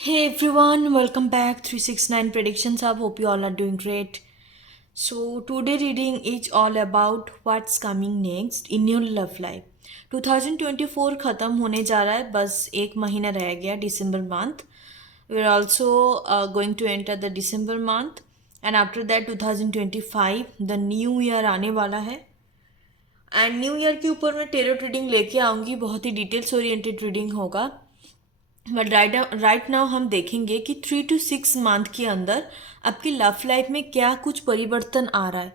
Hey everyone, welcome back 369 Predictions Hub. Hope you all are doing great. So today reading is all about what's coming next in your love life. 2024 खत्म होने जा रहा है, बस एक महीना रह गया दिसंबर month. We are also going to enter the December month and after that 2025 the new year आने वाला है. एंड न्यू ईयर के ऊपर मैं टेरो रीडिंग लेके आऊँगी, बहुत ही डिटेल्स ओरिएंटेड रीडिंग होगा. बट राइट नाउ हम देखेंगे कि 3 to 6 मंथ के अंदर आपकी लव लाइफ में क्या कुछ परिवर्तन आ रहा है.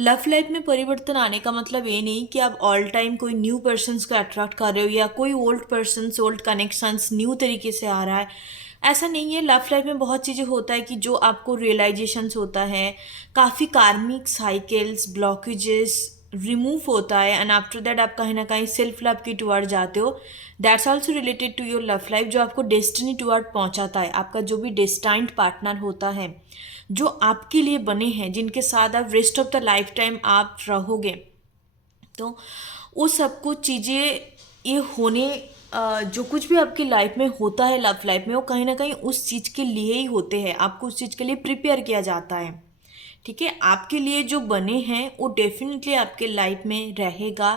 लव लाइफ में परिवर्तन आने का मतलब ये नहीं कि आप ऑल टाइम कोई न्यू पर्सन्स को अट्रैक्ट कर रहे हो या कोई old persons old connections new तरीके से आ रहा है. ऐसा नहीं है. लव लाइफ में बहुत चीज़ें होता है कि जो आपको रियलाइजेशंस होता है, काफ़ी कार्मिक साइकिल्स ब्लॉकेजेस रिमूव होता है एंड आफ्टर दैट आप कहीं ना कहीं सेल्फ लव की टुवर्ड जाते हो. That's also related to your love life, जो आपको डेस्टिनी टुवर्ड पहुंचाता है. आपका जो भी डेस्टाइंड पार्टनर होता है, जो आपके लिए बने हैं, जिनके साथ आप rest of the life time आप रहोगे, तो वो सब कुछ चीज़ें ये होने जो कुछ भी आपकी लाइफ में होता है लव लाइफ में, वो कहीं ना कहीं उस चीज़ के लिए ही होते हैं. आपको उस चीज़ के लिए प्रिपेयर किया जाता है. ठीक है, आपके लिए जो बने हैं वो डेफिनेटली आपके लाइफ में रहेगा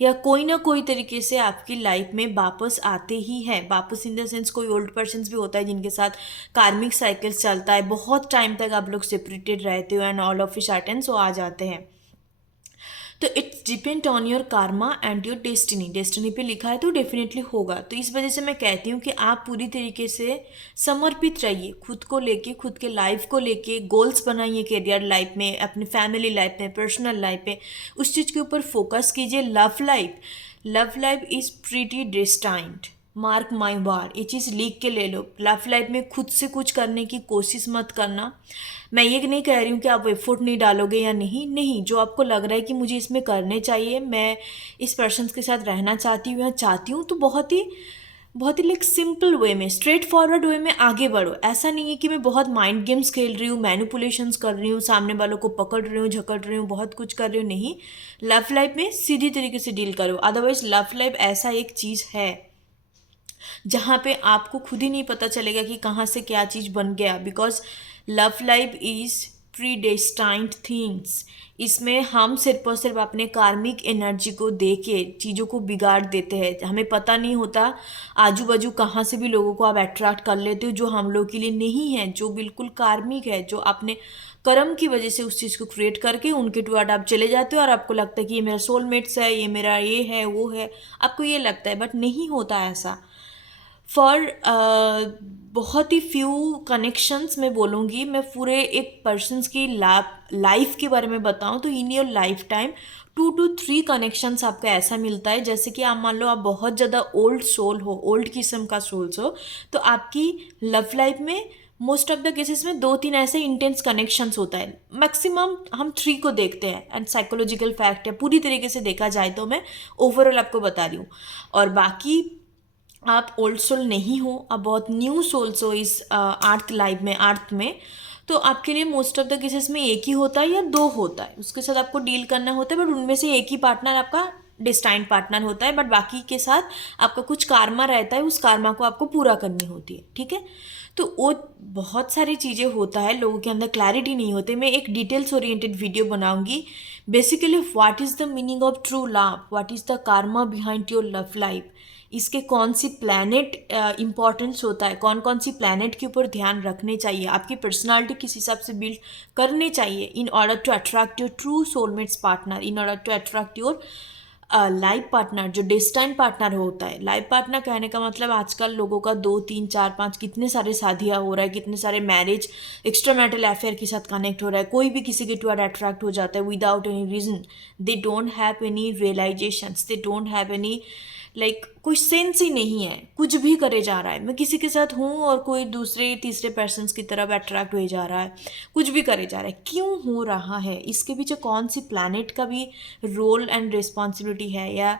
या कोई ना कोई तरीके से आपकी लाइफ में वापस आते ही हैं. वापस इन द सेंस कोई ओल्ड पर्सन भी होता है जिनके साथ कार्मिक साइकिल्स चलता है, बहुत टाइम तक आप लोग सेपरेटेड रहते हो and all of a sudden वो आ जाते हैं. तो it's depend on your Karma and your destiny. Destiny पे लिखा है तो डेफिनेटली होगा. तो इस वजह से मैं कहती हूँ कि आप पूरी तरीके से समर्पित रहिए खुद को लेके, खुद के लाइफ को लेके. गोल्स बनाइए करियर लाइफ में, अपनी फैमिली लाइफ में, पर्सनल लाइफ में. उस चीज़ के ऊपर फोकस कीजिए. Love life is pretty destined. Mark my वार, ये चीज़ लिख के ले लो. लव लाइफ में खुद से कुछ करने की कोशिश मत करना. मैं ये नहीं कह रही हूँ कि आप एफर्ट नहीं डालोगे या नहीं. जो आपको लग रहा है कि मुझे इसमें करने चाहिए, मैं इस पर्सन के साथ रहना चाहती हूँ या चाहती हूँ, तो बहुत ही लाइक सिंपल वे में, स्ट्रेट फॉरवर्ड वे में आगे बढ़ो. ऐसा नहीं है कि मैं बहुत माइंड गेम्स खेल रही हूँ, मैनिपुलेशंस कर रही हूँ, सामने वालों को पकड़ रही हूँ, झकड़ रही हूँ, बहुत कुछ कर रही हूँ. नहीं, लव लाइफ में सीधी तरीके से डील करो. अदरवाइज लव लाइफ ऐसा एक चीज़ है जहाँ पे आपको खुद ही नहीं पता चलेगा कि कहाँ से क्या चीज़ बन गया. Because love life is predestined things. इसमें हम सिर्फ और सिर्फ अपने कार्मिक एनर्जी को दे के चीज़ों को बिगाड़ देते हैं. हमें पता नहीं होता आजू बाजू कहाँ से भी लोगों को आप अट्रैक्ट कर लेते हो जो हम लोग के लिए नहीं है, जो बिल्कुल कार्मिक है, जो अपने कर्म की वजह से उस चीज़ को क्रिएट करके उनके टुवर्ड आप चले जाते हो और आपको लगता है कि ये मेरा सोलमेट्स है, ये मेरा ये है वो है. आपको ये लगता है, बट नहीं होता ऐसा. फॉर बहुत ही फ्यू कनेक्शंस मैं बोलूँगी. मैं पूरे एक पर्सन्स की लाइफ के बारे में बताऊँ तो इन your life time 2 to 3 connections आपको ऐसा मिलता है. जैसे कि आप मान लो आप बहुत ज़्यादा ओल्ड सोल हो, ओल्ड किस्म का सोल्स हो, तो आपकी लव लाइफ में मोस्ट ऑफ द केसेस में 2-3 ऐसे इंटेंस कनेक्शंस होता है. मैक्सिमम हम 3 को देखते हैं एंड साइकोलॉजिकल फैक्ट है. पूरी तरीके से देखा जाए तो मैं ओवरऑल आपको बता रही हूँ. और बाकी आप ओल्ड सोल नहीं हो, आप बहुत न्यू सोल्स हो इस अर्थ में, तो आपके लिए मोस्ट ऑफ द केसेस में एक ही होता है या 2 होता है, उसके साथ आपको डील करना होता है. बट उनमें से एक ही पार्टनर आपका डिस्टाइंड पार्टनर होता है, बट बाकी के साथ आपका कुछ कार्मा रहता है, उस कार्मा को आपको पूरा करनी होती है. ठीक है, तो वो बहुत सारी चीज़ें होता है, लोगों के अंदर क्लैरिटी नहीं होती. मैं एक डिटेल्स ओरिएंटेड वीडियो बनाऊंगी. Basically what is the meaning of true love, what is the Karma behind your love life, इसके कौन सी प्लैनेट इंपॉर्टेंस होता है, कौन कौन सी प्लैनेट के ऊपर ध्यान रखने चाहिए, आपकी पर्सनालिटी किस हिसाब से बिल्ड करने चाहिए in order to attract your true soulmates partner, in order to attract your life partner जो डेस्टाइन पार्टनर होता है. लाइफ पार्टनर कहने का मतलब आजकल लोगों का 2-3-4-5 कितने सारे शादियाँ हो रहा है, कितने सारे मैरिज एक्स्ट्रा मैरिटल अफेयर के साथ कनेक्ट हो रहा है. कोई भी किसी के टुवर्ड अट्रैक्ट हो जाता है without any reason. They don't have any realisations, they don't have any like कोई सेंस ही नहीं है, कुछ भी करे जा रहा है. मैं किसी के साथ हूँ और कोई दूसरे तीसरे पर्सन्स की तरफ अट्रैक्ट हो जा रहा है, कुछ भी करे जा रहा है. क्यों हो रहा है, इसके पीछे कौन सी प्लैनेट का भी रोल एंड रिस्पॉन्सिबिलिटी है, या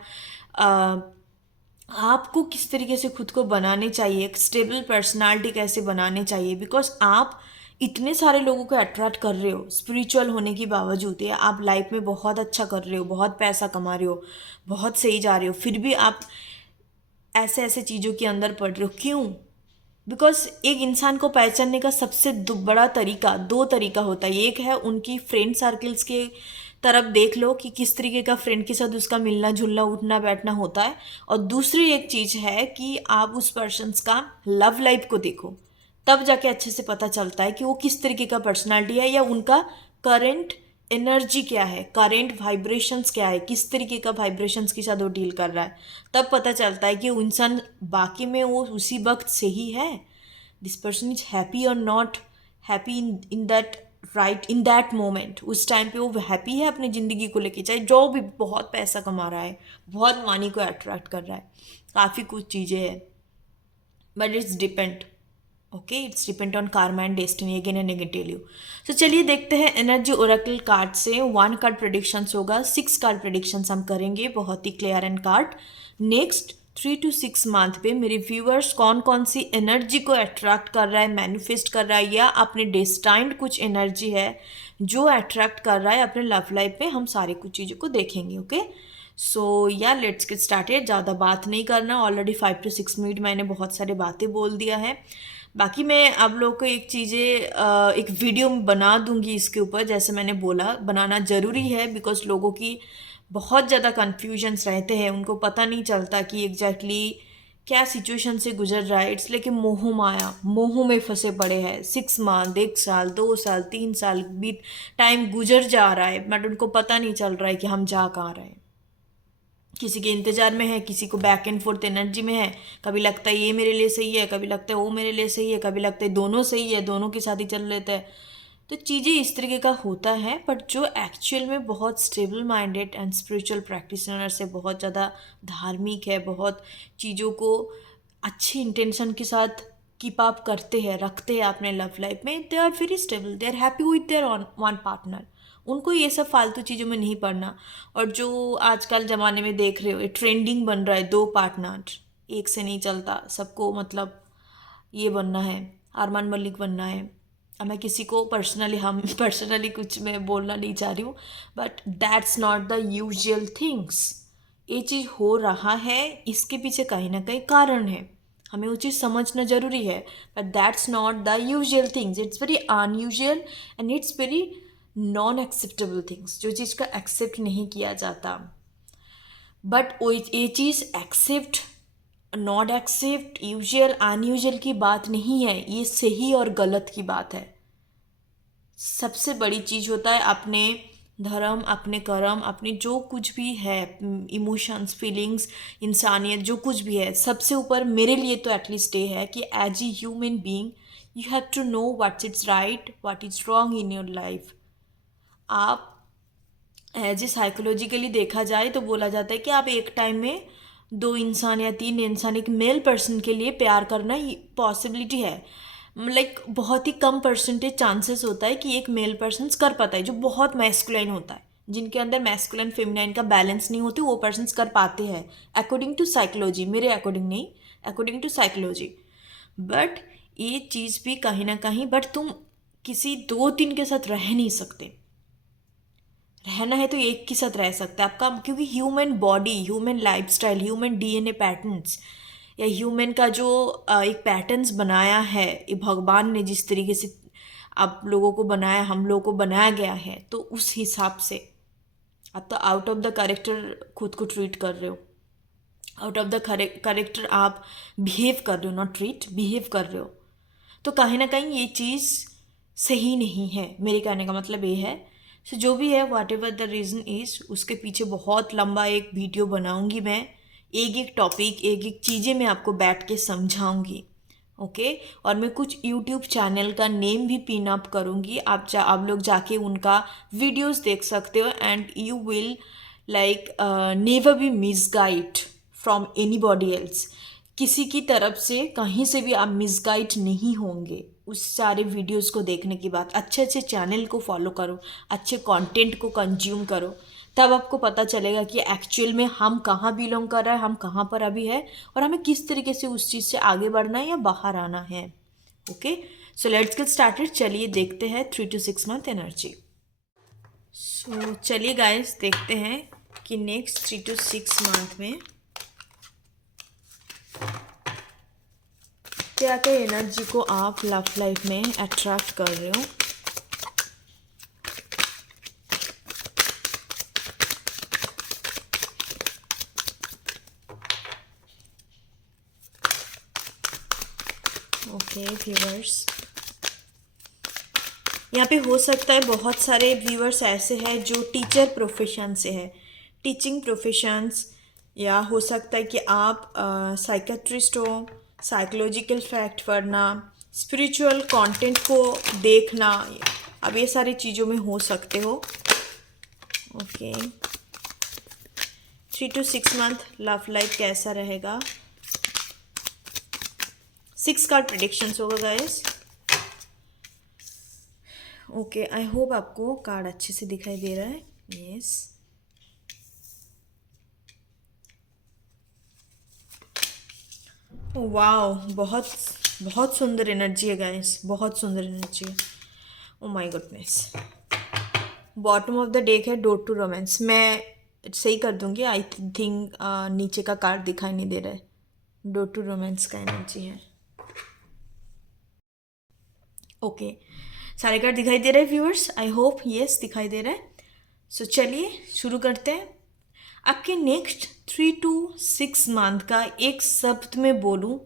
आपको किस तरीके से खुद को बनाने चाहिए, एक स्टेबल पर्सनालिटी कैसे बनाने चाहिए. बिकॉज आप इतने सारे लोगों को अट्रैक्ट कर रहे हो स्पिरिचुअल होने के बावजूद, या आप लाइफ में बहुत अच्छा कर रहे हो, बहुत पैसा कमा रहे हो, बहुत सही जा रहे हो, फिर भी आप ऐसे ऐसे चीज़ों के अंदर पड़ रहे हो. क्यों? बिकॉज एक इंसान को पहचानने का सबसे बड़ा तरीका, दो तरीका होता है। एक है उनकी फ्रेंड सर्कल्स के तरफ देख लो कि किस तरीके का फ्रेंड के साथ उसका मिलना जुलना उठना बैठना होता है, और दूसरी एक चीज़ है कि आप उस पर्सन्स का लव लाइफ को देखो, तब जाके अच्छे से पता चलता है कि वो किस तरीके का पर्सनालिटी है, या उनका करंट एनर्जी क्या है, करेंट वाइब्रेशंस क्या है, किस तरीके का वाइब्रेशंस के साथ वो डील कर रहा है। तब पता चलता है कि वो इंसान बाकी में वो उसी वक्त सही है, दिस पर्सन इज हैप्पी और not happy in that right in that moment. उस टाइम पे वो हैप्पी है अपनी ज़िंदगी को लेके, चाहे जो भी बहुत पैसा कमा रहा है, बहुत मनी को अट्रैक्ट कर रहा है, काफ़ी कुछ चीज़ें हैं, but it's depend. Okay, it's depend on karma and destiny, again and again tell you. So चलिए देखते हैं एनर्जी ओरेकल कार्ड से 1 कार्ड प्रेडिक्शंस होगा, 6 कार्ड प्रेडिक्शंस हम करेंगे, बहुत ही clear and card. Next 3 to 6 month पे मेरे व्यूअर्स कौन कौन सी एनर्जी को अट्रैक्ट कर रहा है, मैनिफेस्ट कर रहा है, या अपने डेस्टाइंड कुछ एनर्जी है जो अट्रैक्ट कर रहा है अपने लव लाइफ में, हम सारी कुछ चीज़ों को देखेंगे। ओके, सो या लेट्स गेट स्टार्टेड। ज़्यादा बात नहीं करना, ऑलरेडी 5 to 6 मिनट मैंने बहुत सारी बातें बोल दिया है। बाकी मैं आप लोग को एक वीडियो बना दूंगी इसके ऊपर, जैसे मैंने बोला बनाना ज़रूरी है, बिकॉज लोगों की बहुत ज़्यादा कन्फ्यूजन्स रहते हैं, उनको पता नहीं चलता कि एग्जैक्टली क्या सिचुएशन से गुजर रहा है। इसलिए कि मोह माया, मोह में फंसे पड़े हैं। 6 मंथ, 1 साल, 2 साल, 3 साल बीत, टाइम गुजर जा रहा है, बट उनको पता नहीं चल रहा है कि हम जा कहाँ रहे हैं। किसी के इंतजार में है, किसी को बैक एंड फोर्थ एनर्जी में है, कभी लगता है ये मेरे लिए सही है, कभी लगता है वो मेरे लिए सही है, कभी लगता है दोनों सही है, दोनों के साथ ही चल लेते हैं। तो चीज़ें इस तरीके का होता है, बट जो एक्चुअल में बहुत stable minded and spiritual practitioner से, बहुत ज़्यादा धार्मिक है, बहुत चीज़ों को अच्छी इंटेंशन के साथ कीप अप करते हैं, रखते हैं अपने लव लाइफ में, they are very stable, they are happy with their one partner. उनको ये सब फालतू चीज़ों में नहीं पड़ना। और जो आजकल ज़माने में देख रहे हो, ये ट्रेंडिंग बन रहा है, 2 पार्टनर, एक से नहीं चलता, सबको मतलब ये बनना है, अरमान मलिक बनना है। अब मैं किसी को हम पर्सनली कुछ मैं बोलना नहीं चाह रही हूँ, but that's not the usual things. ये चीज़ हो रहा है, इसके पीछे कहीं ना कहीं कारण है, हमें वो चीज़ समझना ज़रूरी है, but that's not the usual things, it's very unusual and it's very non acceptable things, जो चीज़ का एक्सेप्ट नहीं किया जाता। बट वो ये चीज़ accept not accept, usual unusual की बात नहीं है, ये सही और गलत की बात है। सबसे बड़ी चीज़ होता है अपने धर्म, अपने कर्म, अपने जो कुछ भी है, इमोशंस, फीलिंग्स, इंसानियत, जो कुछ भी है, सबसे ऊपर मेरे लिए तो एटलीस्ट ये है कि as a human being you have to know what's its right, what is wrong in your life. आप एज ए साइकोलॉजिकली देखा जाए तो बोला जाता है कि आप एक टाइम में 2 इंसान या 3 इंसान, एक मेल पर्सन के लिए प्यार करना पॉसिबिलिटी है। लाइक बहुत ही कम परसेंटेज चांसेस होता है कि एक मेल पर्सन कर पाता है, जो बहुत मैस्कुलाइन होता है, जिनके अंदर मैस्कुलाइन फेमिनाइन का बैलेंस नहीं होती, वो पर्सन कर पाते हैं अकॉर्डिंग टू साइकोलॉजी, मेरे अकॉर्डिंग नहीं, अकॉर्डिंग टू साइकोलॉजी। बट ये चीज़ भी कहीं ना कहीं, बट तुम किसी 2-3 के साथ रह नहीं सकते। रहना है तो एक के साथ रह सकता है आपका, क्योंकि human body, human lifestyle, human DNA patterns, या ह्यूमन का जो एक पैटर्न्स बनाया है ये भगवान ने, जिस तरीके से आप लोगों को बनाया, हम लोगों को बनाया गया है, तो उस हिसाब से आप तो आउट ऑफ द कैरेक्टर खुद को ट्रीट कर रहे हो, आउट ऑफ द कैरेक्टर आप बिहेव कर रहे हो, नॉट ट्रीट, बिहेव कर रहे हो। तो कहीं ना कहीं ये चीज़ सही नहीं है, मेरे कहने का मतलब ये है। सो जो भी है, वाट एवर द रीज़न इज़, उसके पीछे बहुत लंबा एक वीडियो बनाऊंगी मैं, एक एक टॉपिक, एक एक चीज़ें मैं आपको बैठ के समझाऊंगी। ओके, और मैं कुछ यूट्यूब चैनल का नेम भी पिन अप करूँगी, आप लोग जाके उनका वीडियोस देख सकते हो, and you will like never be misguide from anybody else. किसी की तरफ से कहीं से भी आप मिसगाइड नहीं होंगे उस सारे वीडियोस को देखने के बाद। अच्छे अच्छे चैनल को फॉलो करो, अच्छे कंटेंट को कंज्यूम करो, तब आपको पता चलेगा कि एक्चुअल में हम कहाँ बिलोंग कर रहे हैं, हम कहाँ पर अभी है, और हमें किस तरीके से उस चीज़ से आगे बढ़ना है या बाहर आना है। Okay, so let's get started. चलिए देखते हैं 3 to 6 मंथ एनर्जी। सो चलिए गाइस देखते हैं कि नेक्स्ट 3 to 6 मंथ में क्या क्या एनर्जी को आप लव लाइफ में अट्रैक्ट कर रहे हो। ओके व्यूअर्स, यहाँ पे हो सकता है बहुत सारे व्यूअर्स ऐसे हैं जो टीचर प्रोफेशन से है, टीचिंग प्रोफेशंस, या हो सकता है कि आप साइकेट्रिस्ट हो, साइकोलॉजिकल फैक्ट पढ़ना, स्पिरिचुअल कंटेंट को देखना, अब ये सारी चीज़ों में हो सकते हो। Okay, 3 to 6 month love life कैसा रहेगा। 6 कार्ड प्रेडिक्शंस होगा गाइस। ओके, आई होप आपको कार्ड अच्छे से दिखाई दे रहा है। यस, वाओ, बहुत बहुत सुंदर एनर्जी है गाइस, बहुत सुंदर एनर्जी है। Oh my goodness, bottom of the deck है डोर टू रोमांस। मैं सही कर दूंगी, आई थिंक नीचे का कार्ड दिखाई नहीं दे रहा है। डोर टू रोमांस का एनर्जी है। ओके, सारे कार्ड दिखाई दे रहे हैं व्यूअर्स, आई होप यस दिखाई दे रहा है। सो चलिए शुरू करते हैं। आपके नेक्स्ट 3 to 6 मंथ का एक शब्द में बोलूं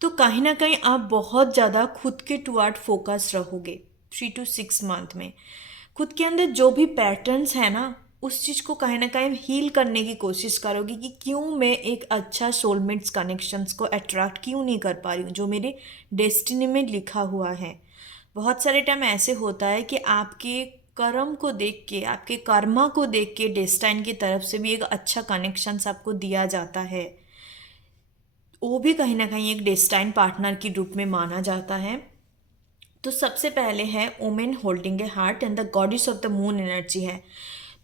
तो कहीं ना कहीं आप बहुत ज़्यादा खुद के टुवर्ड फोकस रहोगे। 3 to 6 मंथ में खुद के अंदर जो भी पैटर्न्स है ना, उस चीज़ को कहीं ना कहीं हील करने की कोशिश करोगे कि क्यों मैं एक अच्छा सोलमेट्स कनेक्शंस को अट्रैक्ट क्यों नहीं कर पा रही हूँ जो मेरे डेस्टिनी में लिखा हुआ है। बहुत सारे टाइम ऐसे होता है कि आपके कर्म को देख के, आपके कर्मा को देख के डेस्टाइन की तरफ से भी एक अच्छा कनेक्शंस आपको दिया जाता है। वो भी कहीं ना कहीं एक डेस्टाइन पार्टनर के रूप में माना जाता है। तो सबसे पहले है women holding a heart and the goddess of the moon energy है।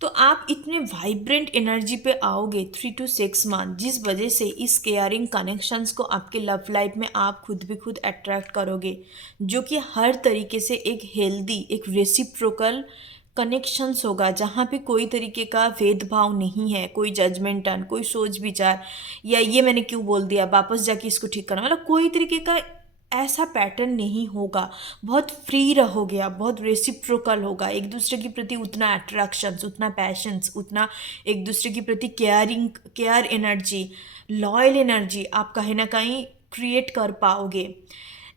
तो आप इतने वाइब्रेंट एनर्जी पे आओगे 3 to 6 मंथ, जिस वजह से इस केयरिंग कनेक्शंस को आपके लव लाइफ में आप खुद भी खुद अट्रैक्ट करोगे, जो कि हर तरीके से एक हेल्दी, एक रेसिप्रोकल कनेक्शंस होगा, जहाँ पे कोई तरीके का भेदभाव नहीं है, कोई जजमेंटन, कोई सोच विचार, या ये मैंने क्यों बोल दिया वापस जाके इसको ठीक करना, मतलब कोई तरीके का ऐसा पैटर्न नहीं होगा। बहुत फ्री रहोगे आप, बहुत रेसिप्रोकल होगा, एक दूसरे के प्रति उतना अट्रैक्शंस, उतना पैशंस, उतना एक दूसरे के प्रति केयर एनर्जी, लॉयल एनर्जी आप कहीं ना कहीं क्रिएट कर पाओगे।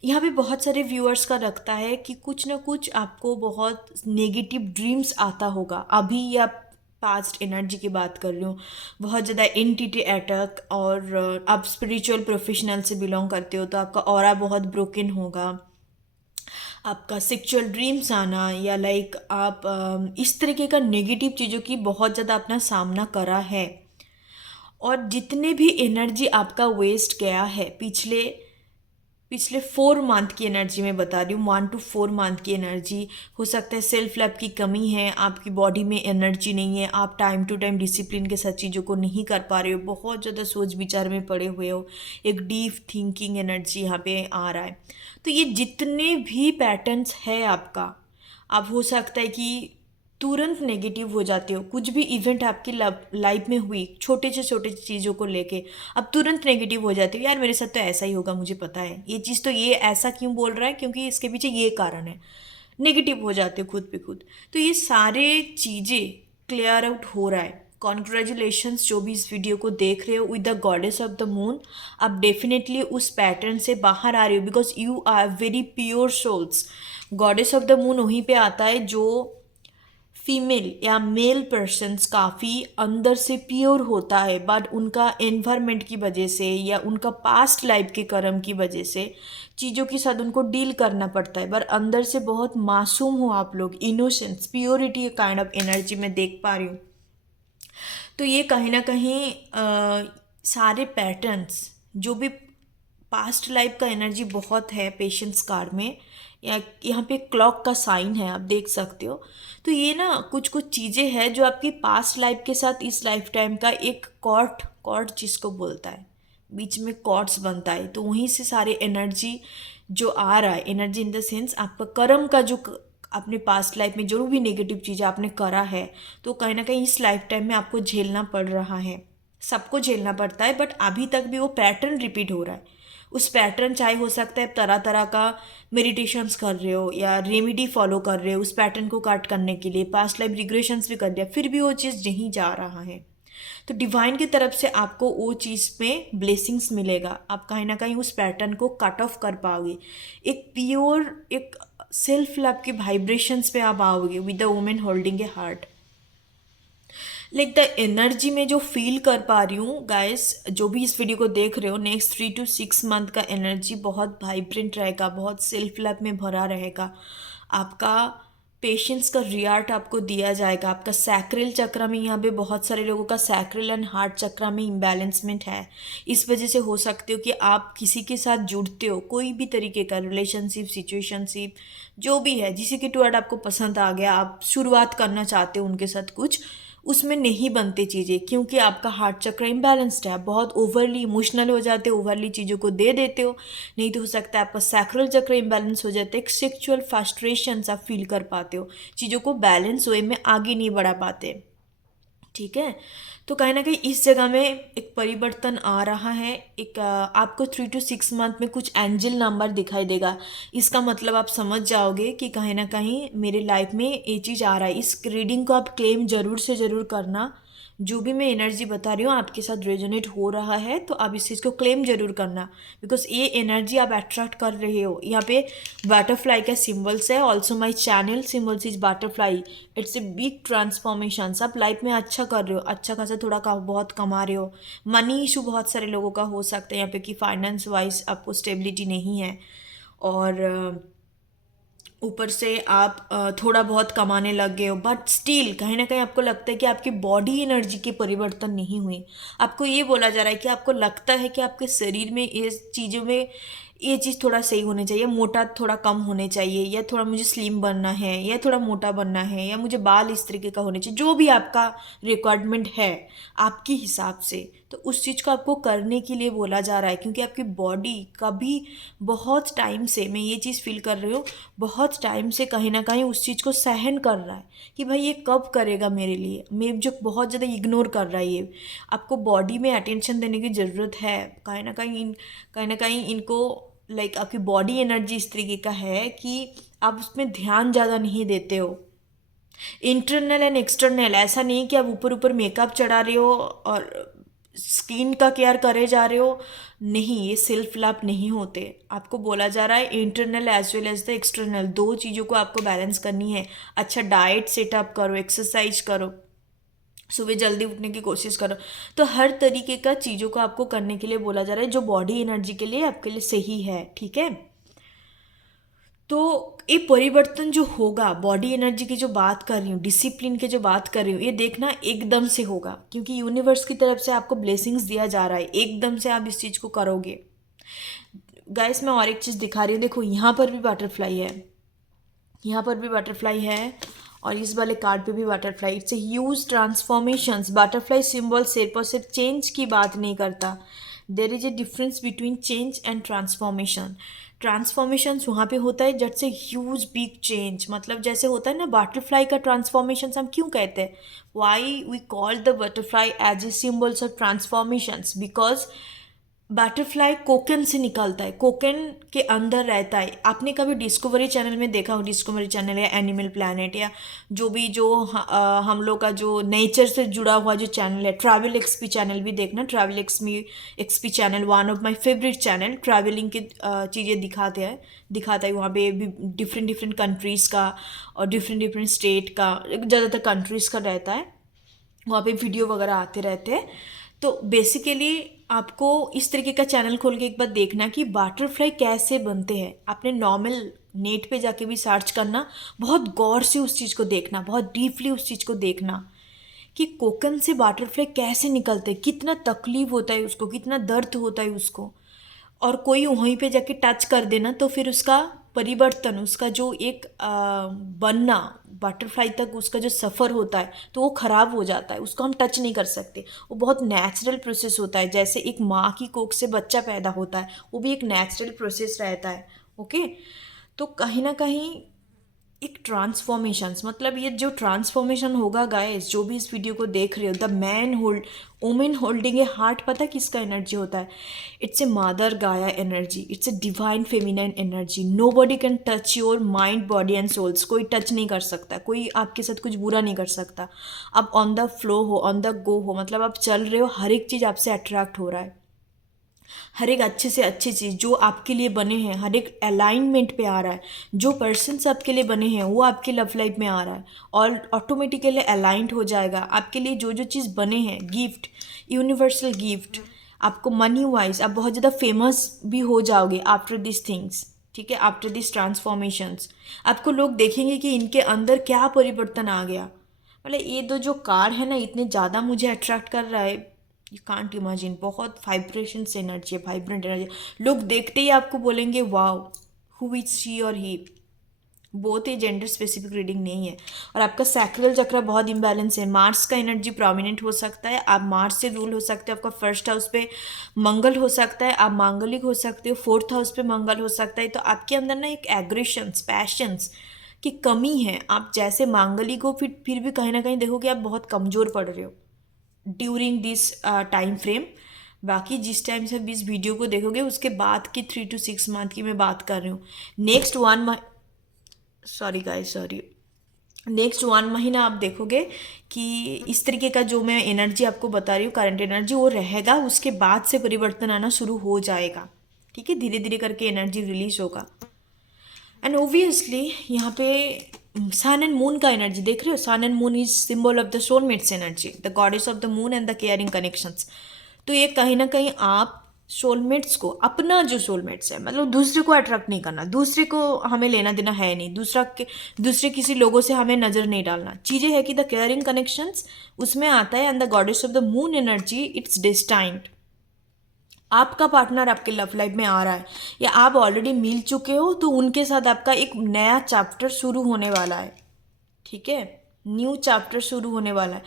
यहाँ पे बहुत सारे व्यूअर्स का लगता है कि कुछ ना कुछ आपको बहुत नेगेटिव ड्रीम्स आता होगा अभी, या पास्ट एनर्जी की बात कर रही हूँ, बहुत ज़्यादा एंटिटी अटैक, और आप स्पिरिचुअल प्रोफेशनल से बिलोंग करते हो तो आपका ऑरा बहुत ब्रोकन होगा, आपका सेक्सुअल ड्रीम्स आना, या लाइक आप इस तरीके का नेगेटिव चीज़ों की बहुत ज़्यादा अपना सामना करा है। और जितने भी एनर्जी आपका वेस्ट गया है पिछले पिछले 4 मंथ की एनर्जी में बता रही हूँ, 1 to 4 मंथ की एनर्जी हो सकता है। सेल्फ लव की कमी है, आपकी बॉडी में एनर्जी नहीं है, आप टाइम टू टाइम डिसिप्लिन के साथ चीज़ों को नहीं कर पा रहे हो, बहुत ज़्यादा सोच विचार में पड़े हुए हो, एक डीप थिंकिंग एनर्जी यहाँ पे आ रहा है। तो ये जितने भी पैटर्न्स है आपका, अब हो सकता है कि तुरंत नेगेटिव हो जाते हो, कुछ भी इवेंट आपकी लाइफ में हुई छोटे से छोटे चीज़ों को लेके अब तुरंत नेगेटिव हो जाते हो, यार मेरे साथ तो ऐसा ही होगा, मुझे पता है ये चीज़, तो ये ऐसा क्यों बोल रहा है, क्योंकि इसके पीछे ये कारण है, नेगेटिव हो जाते हो खुद पे खुद। तो ये सारे चीज़ें क्लियर आउट हो रहा है। कॉन्ग्रेचुलेशंस जो भी इस वीडियो को देख रहे हो with the goddess of the moon, आप डेफिनेटली उस पैटर्न से बाहर आ रहे हो, because you are very pure souls. Goddess of the moon वहीं पे आता है जो फीमेल या मेल पर्सन्स काफ़ी अंदर से प्योर होता है, बट उनका एनवायरनमेंट की वजह से या उनका पास्ट लाइफ के कर्म की वजह से चीज़ों के साथ उनको डील करना पड़ता है, पर अंदर से बहुत मासूम हो आप लोग, innocence, purity kind of energy में देख पा रही हूँ। तो ये कहीं ना कहीं सारे पैटर्न्स जो भी पास्ट लाइफ का एनर्जी बहुत है पेशेंस कार्ड में, या यहाँ पे क्लॉक का साइन है आप देख सकते हो। तो ये ना कुछ कुछ चीज़ें हैं जो आपकी पास्ट लाइफ के साथ इस लाइफ टाइम का एक कॉर्ड जिसको बोलता है, बीच में कॉर्ड्स बनता है, तो वहीं से सारे एनर्जी जो आ रहा है, एनर्जी इन द सेंस आपका कर्म का जो अपने पास्ट लाइफ में जो भी नेगेटिव चीज़ें आपने करा है, तो कहीं ना कहीं इस लाइफ टाइम में आपको झेलना पड़ रहा है। सबको झेलना पड़ता है, बट अभी तक भी वो पैटर्न रिपीट हो रहा है, उस पैटर्न चाहे हो सकता है तरह तरह का मेडिटेशंस कर रहे हो या रेमेडी फॉलो कर रहे हो उस पैटर्न को कट करने के लिए, पास्ट लाइफ रिग्रेशंस भी कर दिया, फिर भी वो चीज़ नहीं जा रहा है, तो डिवाइन की तरफ से आपको वो चीज़ में ब्लेसिंग्स मिलेगा। आप कहीं ना कहीं उस पैटर्न को कट ऑफ कर पाओगे, एक प्योर एक सेल्फ लव के वाइब्रेशंस पे आप आओगे with the women holding a heart. Like the energy में जो फील कर पा रही हूँ गाइस, जो भी इस वीडियो को देख रहे हो, नेक्स्ट 3 to 6 मंथ का एनर्जी बहुत वाइब्रेंट रहेगा, बहुत सेल्फ लव में भरा रहेगा। आपका पेशेंस का रियार्ट आपको दिया जाएगा। आपका सैक्रल चक्र में, यहाँ पे बहुत सारे लोगों का सैक्रल एंड हार्ट चक्र में इम्बैलेंसमेंट है। इस वजह से हो सकते हो कि आप किसी के साथ जुड़ते हो, कोई भी तरीके का रिलेशनशिप, सिचुएशनशिप जो भी है, जिसी के टुवर्ड आपको पसंद आ गया, आप शुरुआत करना चाहते हो उनके साथ कुछ, उसमें नहीं बनते चीज़ें क्योंकि आपका हार्ट चक्र इम्बैलेंस्ड है। आप बहुत ओवरली इमोशनल हो जाते हो, ओवरली चीज़ों को दे देते हो। नहीं तो हो सकता है आपका सैक्रल चक्र इम्बैलेंस हो जाता है, एक सेक्सुअल फ्रस्ट्रेशंस आप फील कर पाते हो, चीज़ों को बैलेंस वे में आगे नहीं बढ़ा पाते। ठीक है, तो कहीं ना कहीं इस जगह में एक परिवर्तन आ रहा है। एक आपको 3 to 6 मंथ में कुछ एंजल नंबर दिखाई देगा। इसका मतलब आप समझ जाओगे कि कहीं ना कहीं मेरे लाइफ में ये चीज़ आ रहा है। इस रीडिंग को आप क्लेम ज़रूर से ज़रूर करना। जो भी मैं एनर्जी बता रही हूँ आपके साथ रेजोनेट हो रहा है तो आप इस चीज़ को क्लेम जरूर करना, बिकॉज ये एनर्जी आप अट्रैक्ट कर रहे हो। यहाँ पे बटरफ्लाई का सिम्बल्स है। Also my channel symbols is butterfly. It's a big transformation. आप लाइफ में अच्छा कर रहे हो, अच्छा खासा थोड़ा बहुत कमा रहे हो। मनी इशू बहुत सारे लोगों का हो सकता है यहाँ पे कि फाइनेंस वाइज आपको स्टेबिलिटी नहीं है, और ऊपर से आप थोड़ा बहुत कमाने लग गए हो, बट स्टिल कहीं ना कहीं आपको लगता है कि आपकी बॉडी एनर्जी के परिवर्तन नहीं हुए। आपको ये बोला जा रहा है कि आपको लगता है कि आपके शरीर में ये चीज़ों में ये चीज़ थोड़ा सही होनी चाहिए, मोटा थोड़ा कम होने चाहिए, या थोड़ा मुझे स्लिम बनना है, या थोड़ा मोटा बनना है, या मुझे बाल इस तरीके का होने चाहिए। जो भी आपका रिक्वायरमेंट है आपके हिसाब से, तो उस चीज़ को आपको करने के लिए बोला जा रहा है, क्योंकि आपकी बॉडी कभी बहुत टाइम से, मैं ये चीज़ फील कर रही हूँ, बहुत टाइम से कहीं ना कहीं उस चीज़ को सहन कर रहा है कि भाई ये कब करेगा मेरे लिए, मैं जो बहुत ज़्यादा इग्नोर कर रहा है ये। आपको बॉडी में अटेंशन देने की ज़रूरत है। कहीं ना कहीं इनको लाइक आपकी बॉडी एनर्जी इस तरीके का है कि आप उसमें ध्यान ज़्यादा नहीं देते हो। इंटरनल एंड एक्सटर्नल, ऐसा नहीं कि आप ऊपर ऊपर मेकअप चढ़ा रहे हो और स्किन का केयर करे जा रहे हो, नहीं, ये सेल्फ लव नहीं होते। आपको बोला जा रहा है internal as well as the external, दो चीज़ों को आपको बैलेंस करनी है। अच्छा डाइट सेटअप करो, एक्सरसाइज करो, सुबह जल्दी उठने की कोशिश करो। तो हर तरीके का चीज़ों को आपको करने के लिए बोला जा रहा है जो बॉडी एनर्जी के लिए आपके लिए सही है। ठीक है, तो ये परिवर्तन जो होगा, बॉडी एनर्जी की जो बात कर रही हूँ, डिसिप्लिन की जो बात कर रही हूँ, ये देखना एकदम से होगा, क्योंकि यूनिवर्स की तरफ से आपको ब्लेसिंग्स दिया जा रहा है। एकदम से आप इस चीज़ को करोगे। गाइस मैं और एक चीज़ दिखा रही हूँ, देखो यहाँ पर भी बटरफ्लाई है, यहाँ पर भी बटरफ्लाई है, और इस वाले कार्ड पे भी butterfly. It's a huge transformations. Butterfly symbol सिर्फ और सिर्फ चेंज की बात नहीं करता। There is a difference between change and transformation. Transformations वहाँ पे होता है जट से ह्यूज बिग चेंज, मतलब जैसे होता है ना बटरफ्लाई का ट्रांसफॉर्मेशंस हम क्यों कहते हैं, why we call the butterfly as a symbols of transformations, because butterfly cocoon से निकलता है, कोकन के अंदर रहता है। आपने कभी डिस्कवरी चैनल में देखा हो, डिस्कवरी चैनल या एनिमल प्लैनेट या जो भी जो हम लोग का जो नेचर से जुड़ा हुआ जो चैनल है, ट्रैवल एक्सपी चैनल भी देखना। Travel XP channel one of my favourite channel, travelling की चीज़ें दिखाता है वहाँ पे डिफरेंट डिफरेंट कंट्रीज़ का और डिफरेंट डिफरेंट स्टेट का, ज़्यादातर कंट्रीज़ का रहता है, वहाँ पे वीडियो वगैरह आते रहते हैं। तो बेसिकली आपको इस तरीके का चैनल खोल के एक बार देखना कि बटरफ्लाई कैसे बनते हैं। आपने नॉर्मल नेट पे जाके भी सर्च करना, बहुत गौर से उस चीज़ को देखना, बहुत डीपली उस चीज़ को देखना कि कोकन से बटरफ्लाई कैसे निकलते हैं, कितना तकलीफ होता है उसको, कितना दर्द होता है उसको, और कोई वहीं पे जाके टच कर देना तो फिर उसका परिवर्तन, उसका जो एक बनना बटरफ्लाई तक उसका जो सफ़र होता है तो वो ख़राब हो जाता है, उसको हम टच नहीं कर सकते। वो बहुत नेचुरल प्रोसेस होता है, जैसे एक माँ की कोख से बच्चा पैदा होता है, वो भी एक नेचुरल प्रोसेस रहता है। ओके, तो कहीं ना कहीं एक ट्रांसफॉर्मेशंस, मतलब ये जो ट्रांसफॉर्मेशन होगा गाइस, जो भी इस वीडियो को देख रहे हो, the man hold women holding a heart, पता किसका एनर्जी होता है? It's a mother Gaia energy, it's a divine feminine energy. No body can touch your mind body and souls, कोई टच नहीं कर सकता, कोई आपके साथ कुछ बुरा नहीं कर सकता। आप ऑन द फ्लो हो, ऑन द गो हो, मतलब आप चल रहे हो, हर एक चीज़ आपसे अट्रैक्ट हो रहा है, हर एक अच्छे से अच्छी चीज़ जो आपके लिए बने हैं, हर एक अलाइनमेंट पे आ रहा है। जो पर्सन्स आपके लिए बने हैं वो आपके लव लाइफ में आ रहा है और ऑटोमेटिकली अलाइंड हो जाएगा। आपके लिए जो जो चीज़ बने हैं, गिफ्ट, यूनिवर्सल गिफ्ट, आपको मनी वाइज आप बहुत ज़्यादा फेमस भी हो जाओगे आफ्टर दिस थिंग्स, ठीक है, आफ्टर दिस ट्रांसफॉर्मेशंस। आपको लोग देखेंगे कि इनके अंदर क्या परिवर्तन आ गया। मतलब ये दो जो कार है ना, इतने ज़्यादा मुझे अट्रैक्ट कर रहा है, यू कांट इमेजिन। बहुत वाइब्रेशन से एनर्जी है, वाइब्रेंट एनर्जी। लोग देखते ही आपको बोलेंगे वाओ, हु इज शी और ही। बहुत ही जेंडर स्पेसिफिक रीडिंग नहीं है। और आपका सैक्रल चक्र बहुत इम्बैलेंस है। मार्स का एनर्जी प्रोमिनेंट हो सकता है, आप मार्स से रूल हो सकते हो। आपका फर्स्ट हाउस पे मंगल हो सकता है, आप मांगलिक हो सकते हो। फोर्थ हाउस पे मंगल हो सकता है। तो आपके अंदर ना एक एग्रेशंस, पैशंस की कमी है। आप जैसे मांगलिक हो, फिर भी कहीं ना कहीं देखोगे आप बहुत कमज़ोर पड़ रहे हो ड्यूरिंग दिस टाइम फ्रेम। बाकी जिस टाइम से आप इस वीडियो को देखोगे उसके बाद की 3 to 6 मंथ की मैं बात कर रही हूँ। Next 1 month, sorry guys, sorry, next 1 महीना आप देखोगे कि इस तरीके का जो मैं एनर्जी आपको बता रही हूँ, करंट एनर्जी, वो रहेगा। उसके बाद से परिवर्तन आना शुरू हो जाएगा, ठीक है, धीरे धीरे करके एनर्जी रिलीज होगा। एंड ओबियसली यहाँ पे सन एंड मून का एनर्जी देख रहे हो। Sun and moon is symbol of the soulmates energy, the goddess of the moon and the caring connections. तो ये कहीं ना कहीं आप सोलमेट्स को, अपना जो सोलमेट्स है, मतलब दूसरे को अट्रैक्ट नहीं करना, दूसरे को हमें लेना देना है नहीं, दूसरे किसी लोगों से हमें नज़र नहीं डालना। चीज़ें है कि द केयरिंग कनेक्शंस उसमें आता है। And the goddess of the moon energy, it's destined. आपका पार्टनर आपके लव लाइफ में आ रहा है या आप ऑलरेडी मिल चुके हो, तो उनके साथ आपका एक नया चैप्टर शुरू होने वाला है, ठीक है, न्यू चैप्टर शुरू होने वाला है।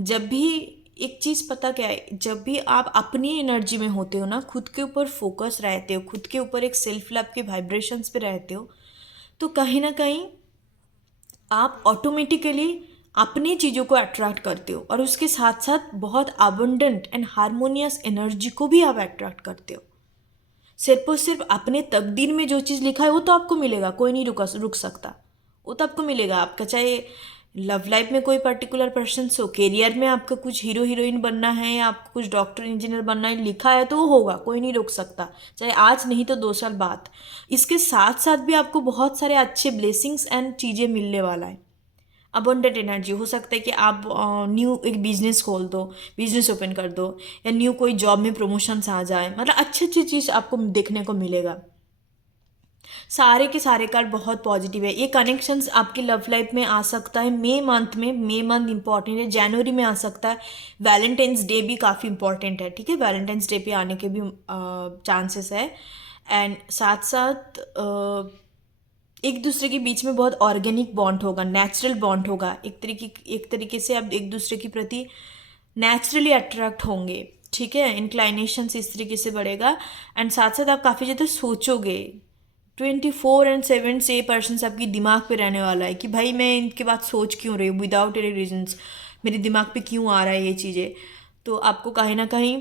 जब भी एक चीज़ पता क्या है, जब भी आप अपनी एनर्जी में होते हो ना, खुद के ऊपर फोकस रहते हो, खुद के ऊपर एक सेल्फ लव के वाइब्रेशंस पे रहते हो, तो कहीं ना कहीं आप ऑटोमेटिकली अपनी चीज़ों को अट्रैक्ट करते हो और उसके साथ साथ बहुत अबंडेंट एंड हारमोनियस एनर्जी को भी आप अट्रैक्ट करते हो। सिर्फ और सिर्फ अपने तकदीर में जो चीज़ लिखा है वो तो आपको मिलेगा, कोई नहीं रुक सकता, वो तो आपको मिलेगा। आपका चाहे लव लाइफ में कोई पर्टिकुलर पर्सन हो, करियर में आपका कुछ हीरो हीरोइन बनना है या आपको कुछ डॉक्टर इंजीनियर बनना है, लिखा है तो वो होगा, कोई नहीं रोक सकता, चाहे आज नहीं तो 2 साल बाद। इसके साथ साथ भी आपको बहुत सारे अच्छे ब्लेसिंग्स एंड चीज़ें मिलने वाला है। अबंडेंट एनर्जी हो सकता है कि आप न्यू एक बिजनेस खोल दो, बिजनेस ओपन कर दो, या न्यू कोई जॉब में प्रमोशंस आ जाए, मतलब अच्छी अच्छी चीज़ आपको देखने को मिलेगा। सारे के सारे कार्ड बहुत पॉजिटिव है। ये कनेक्शंस आपकी लव लाइफ में आ सकता है मई मंथ में। मई मंथ इंपॉर्टेंट है, जनवरी में आ सकता है। वैलेंटाइंस डे भी काफ़ी इंपॉर्टेंट है, ठीक है, वैलेंटाइंस डे पे आने के भी चांसेस है। एंड साथ साथ एक दूसरे के बीच में बहुत ऑर्गेनिक बॉन्ड होगा, नेचुरल बॉन्ड होगा। एक तरीके से आप एक दूसरे के प्रति नेचुरली अट्रैक्ट होंगे, ठीक है, इंक्लाइनेशंस इस तरीके से बढ़ेगा। एंड साथ साथ आप काफ़ी ज़्यादा सोचोगे। 24/7 से पर्सन आपकी दिमाग पे रहने वाला है कि भाई मैं इनके बात सोच क्यों रही हूँ, विदाउट एनी रीजन्स मेरे दिमाग पे क्यों आ रहा है ये चीज़ें। तो आपको कहीं ना कहीं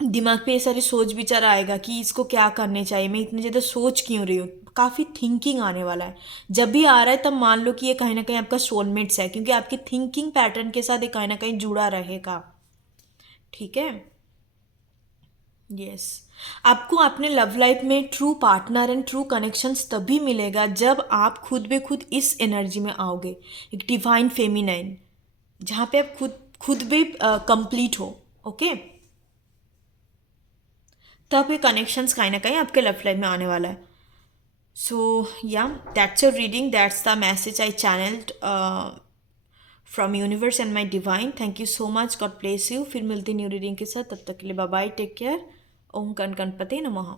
दिमाग पे ये सारी सोच विचार आएगा कि इसको क्या करने चाहिए, मैं इतनी ज़्यादा सोच क्यों रही हूँ, काफ़ी थिंकिंग आने वाला है। जब भी आ रहा है तब मान लो कि ये कहीं ना कहीं आपका सोलमेट्स है, क्योंकि आपकी थिंकिंग पैटर्न के साथ ये कहीं ना कहीं जुड़ा रहेगा, ठीक है। यस, आपको अपने लव लाइफ में true partner and true connections तभी मिलेगा जब आप खुद बे खुद इस एनर्जी में आओगे, एक डिवाइन फेमिनाइन, जहाँ पे आप खुद खुद भी कंप्लीट हो, ओके। तब ये कनेक्शंस कहीं ना कहीं आपके लव लाइफ में आने वाला है। सो या, that's your reading, that's the message I channelled from universe and my divine. Thank you so much, God bless you. फिर मिलती न्यू रीडिंग के साथ, तब तक के लिए बाय बाय, टेक केयर। ओम गणपते नमः।